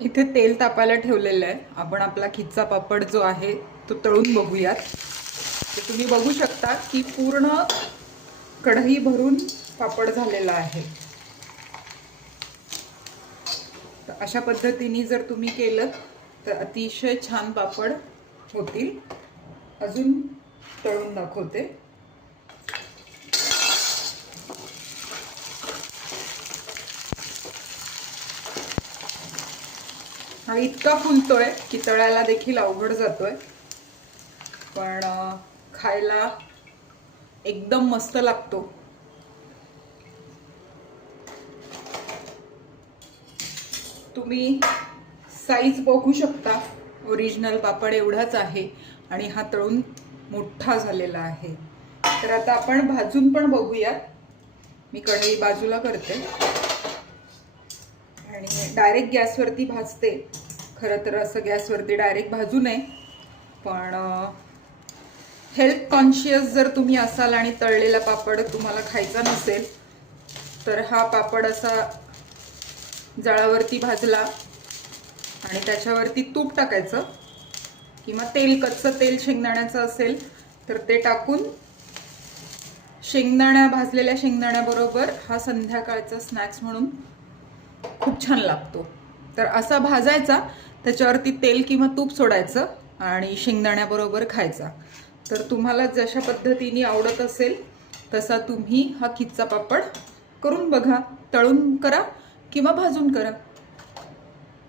इथे तेल तापायला ठेवलेलं आहे. आपण आपला खिच्चा पापड जो आहे तो तळून बघूयात. तर तुम्ही बघू शकता की पूर्ण कढई भरून पापड झालेला आहे. तर अशा पद्धतीने जर तुम्ही केलं तर अतिशय छान पापड होतील. अजून तळून दाखवते. हा इतका फुलतोय की तळायला देखील अवघड जातोय, पण खायला एकदम मस्त लागतो. तुम्ही साईज बघू शकता, ओरिजिनल पापड एवढाच आहे आणि हा तळून मोठा झालेला आहे. तर आता आपण भाजून पण बघूयात. मी कढई बाजूला करते आणि डायरेक्ट गॅसवरती भाजते. खरं तर असं गॅसवरती डायरेक्ट भाजू नये, पण हेल्थ कॉन्शियस जर तुम्ही असाल आणि तळलेला पापड तुम्हाला खायचा नसेल तर हा पापड असा जाळावरती भाजला आणि त्याच्यावरती तूप टाकायचं किंवा तेल, कच्चं तेल शेंगदाण्याचं असेल तर ते टाकून भाजलेल्या शेंगदाण्याबरोबर हा संध्याकाळचा स्नॅक्स म्हणून खूप छान लागतो. तर असा भाजायचा, त्याच्यावरती तेल किंवा तूप सोडायचं आणि शेंगदाण्याबरोबर खायचा. तर तुम्हाला जशा पद्धतीने आवडत असेल तसा तुम्ही हा खिच्चा पापड करून बघा. तळून करा किंवा भाजून करा.